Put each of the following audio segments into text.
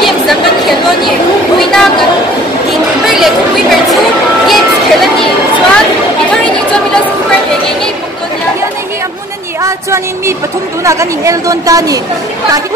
game sang kan khel lo ni uina kan tin ber le thui ber chu games khela ni chuan ikari ni chomila super le nge nge pungton ya ya nei amun ni a chuan in mi pathum tu na kan in eldon ta ni ta ki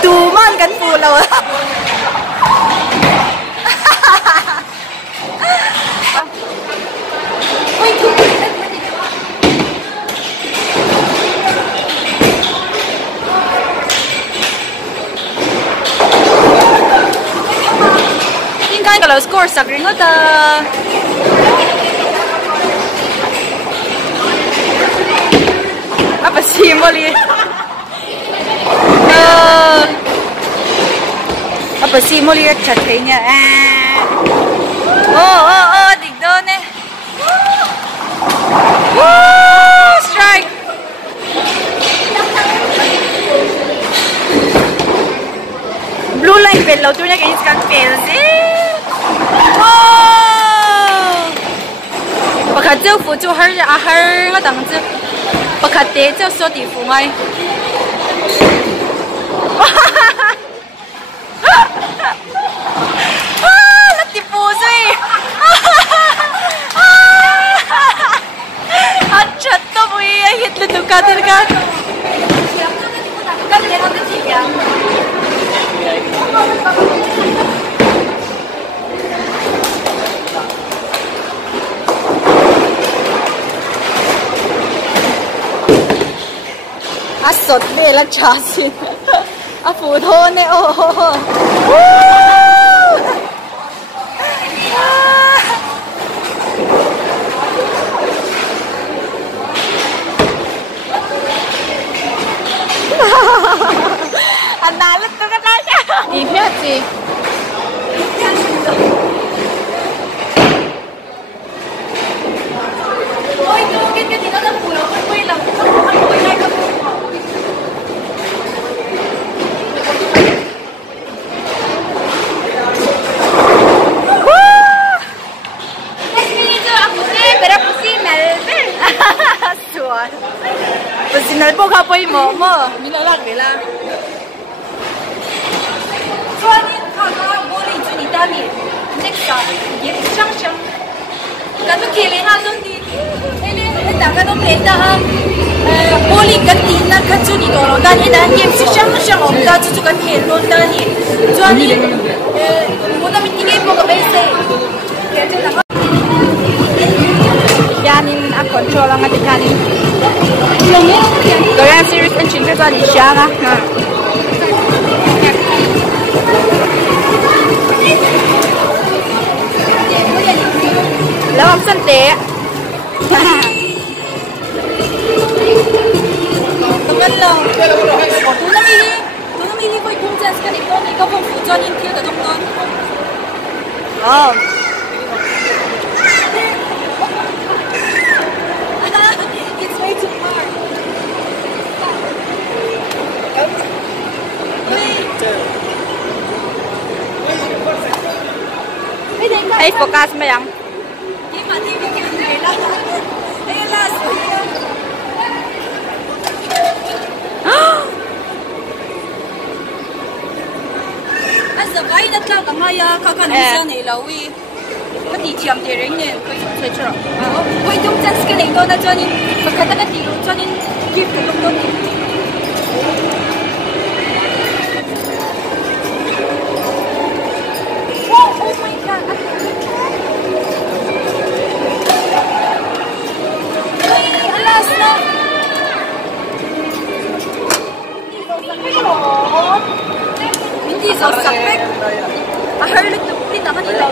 Tuman kan pulau. Tinggal kalau skor sakring ada. Apa sih Molly? Apa sih Molly chat kayaknya? Oh, digdo ne. Strike. Blue line bell lo tu nya kayaknya sekarang fail sih. Pakai jauh fuju har nggak tang tu. Pakai teh jauh so di fungai. Latipu sih. Achat tu boleh hit lu tu kader kan? Kan dia nak kecil ya. Asot bela chasin. Apu thon ne oh. Analet tu kan aja. Iya sih. Oh itu mungkin kita tidak pulau pergi lah. Nãy bố khá bơi mỏ mỏ mình đã lạc về là cho nên khá khá bố linh cho nít ta nít nếch cả dễ chăng chăng cả tôi kể lên ha luôn đi nên ta cái đông lên ta bố linh cái tin là khá cho nít đó ta nít ta dễ chăng chăng ông ta cho cái kể luôn ta nít cho nên bố ta mình nghe bố cái bây giờ kể cho là Yanin a control ang ating kanin. Korean series and chinta sa di siya nga. Lawang sante. Tuman lang. Tunamili ko yung chance ka nito. Ikaw pong fujon yung kiyo tatong doon. Oh. Hey, focus mo yan. Di mati mo kinagila. Ay, last year. Asa bay na tla ka maya kakanisa ni lawi. Pati tiam de ring ne, ko sai chura. Wai dong chance ka nei do na chani. Pakata ka tiro chani gift ka dong ni. Oh my god. Hindi so sakit. Ahar nagtupit ako nila.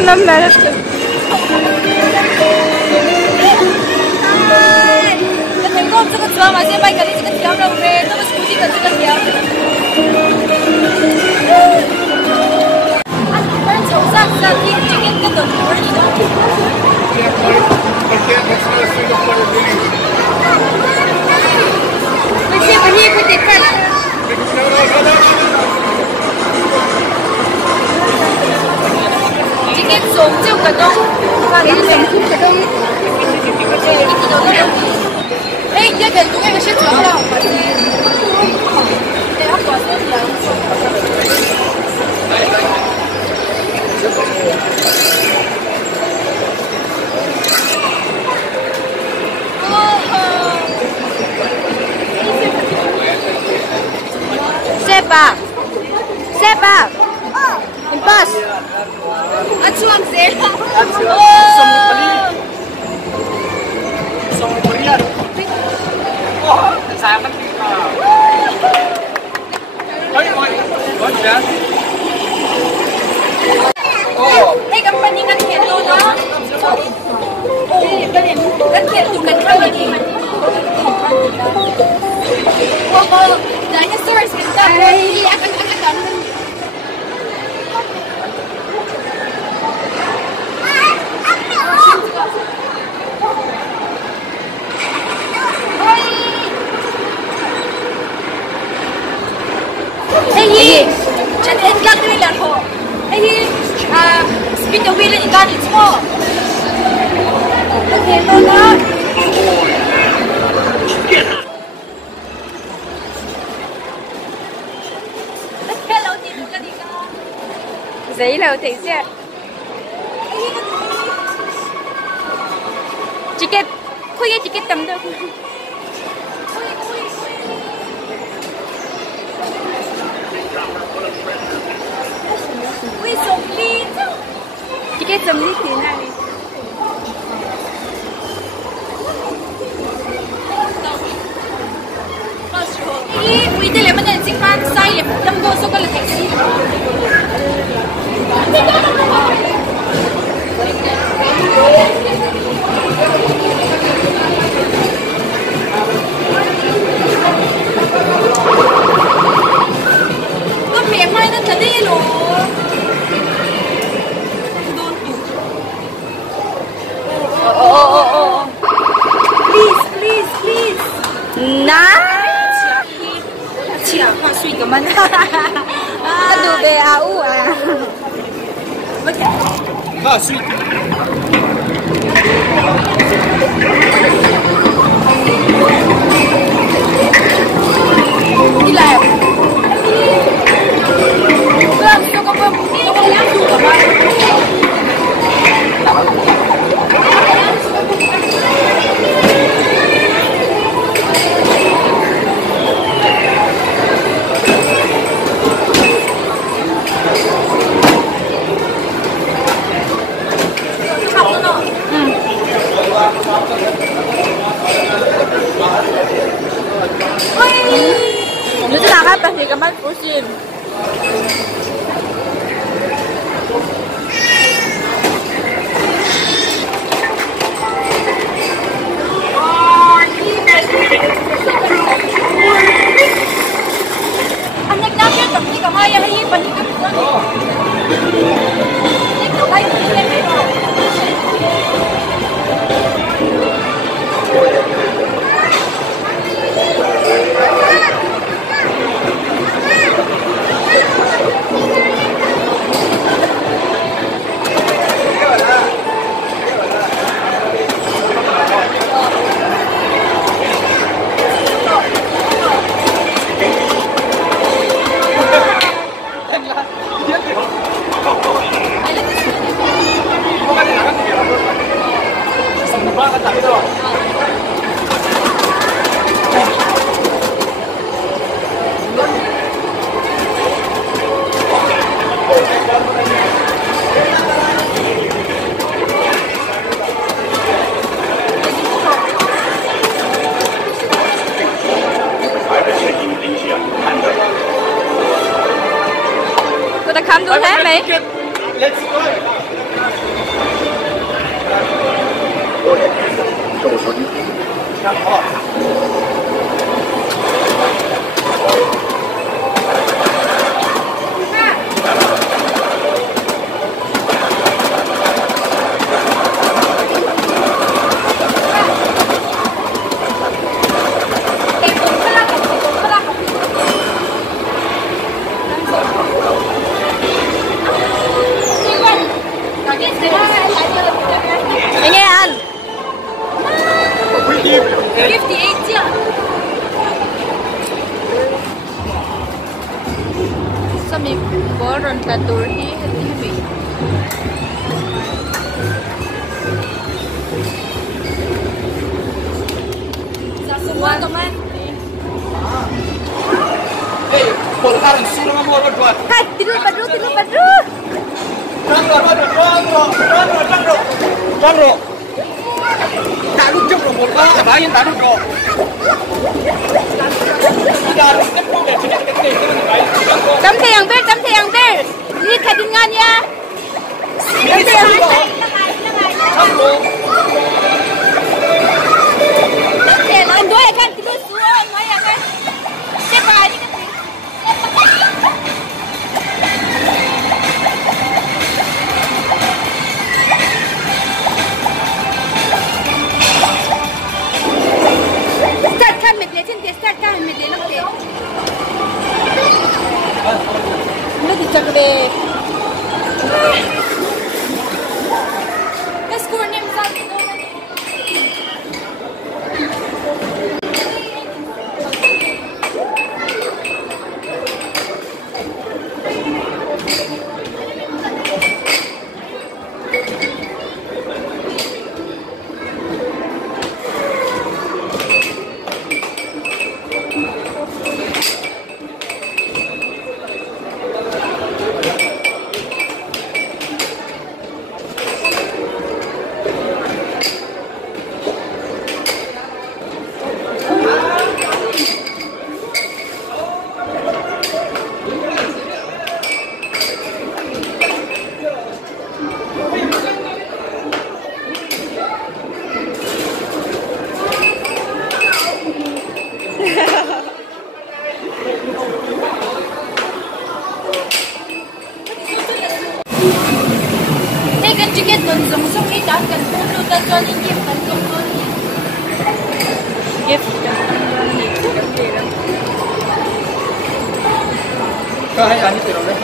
난 말했어. thành công这个drama现在肯定这个条了呗，这么熟悉的这个条。但是手上这边这个而已的。不得看。这个手就个东，把这个手个东，一直都那样。哎，这个东那个是主要了，我先。对，要搞这个。Siapa? Siapa? Impas. Acuang siapa? Hey, kapan ni kan kendo na? Oh, kan kendo kan kami ni. Oh, dinosaurs kita. Ay, akan kan. Hey, chân hết các cái là họ. Hey, speed the wheel in that it's more. Okay, no, no. Giấy là thấy chưa? Chỉ cái khuya chỉ cái tầm đâu. Ui sông ly. Chỉ cái sông ly thế này. Ui đây là mình đang xin fan sai là tâm vô số cái là thành gì? Con miệng mai nó thật đi luôn. Oh. Please. Nah. Chia hoa suy của mình. Nó đủ về áo à. Mất kìa. Hoa suy. Đi lại. Vâng, cho con làm đủ của mình. Nó sẽ làm hết thì cái mắt của xin. Anh nhắc nhắc cái tập đi cầm ai hay gì mình cái Người ta khám tôi thế mày. Anh nghe anh 58 chứ sao mình có rần cả tuổi đi hay bị sao semua teman Polkar suruh kamu berdua. hai tidur Badru Jangan. Taruh jauh polkar, bayin taruh jauh. Taruh jauh deh, tidak. Chấm thiền Bill đi khai tin ngon nha chấm thiền anh đuổi kan tidur suruh anh nói kan xếp bài đi start kan med det sen start kan med det långt det nu di cakap deh let's go name satu Tiket don zong ni kan puno ta chuan in gift kan zong don ni gift kan don ni Kau hai ani terus deh.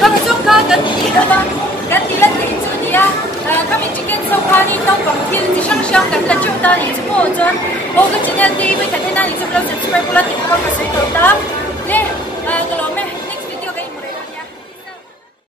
kami suka ganti lan ti chu dia kami tiket so kani tau pang thil chi sang kan ta chu ta ni chu chuan ho ga channel ti bai ta na ni chu lo subscribe pula ti ko ka se to ta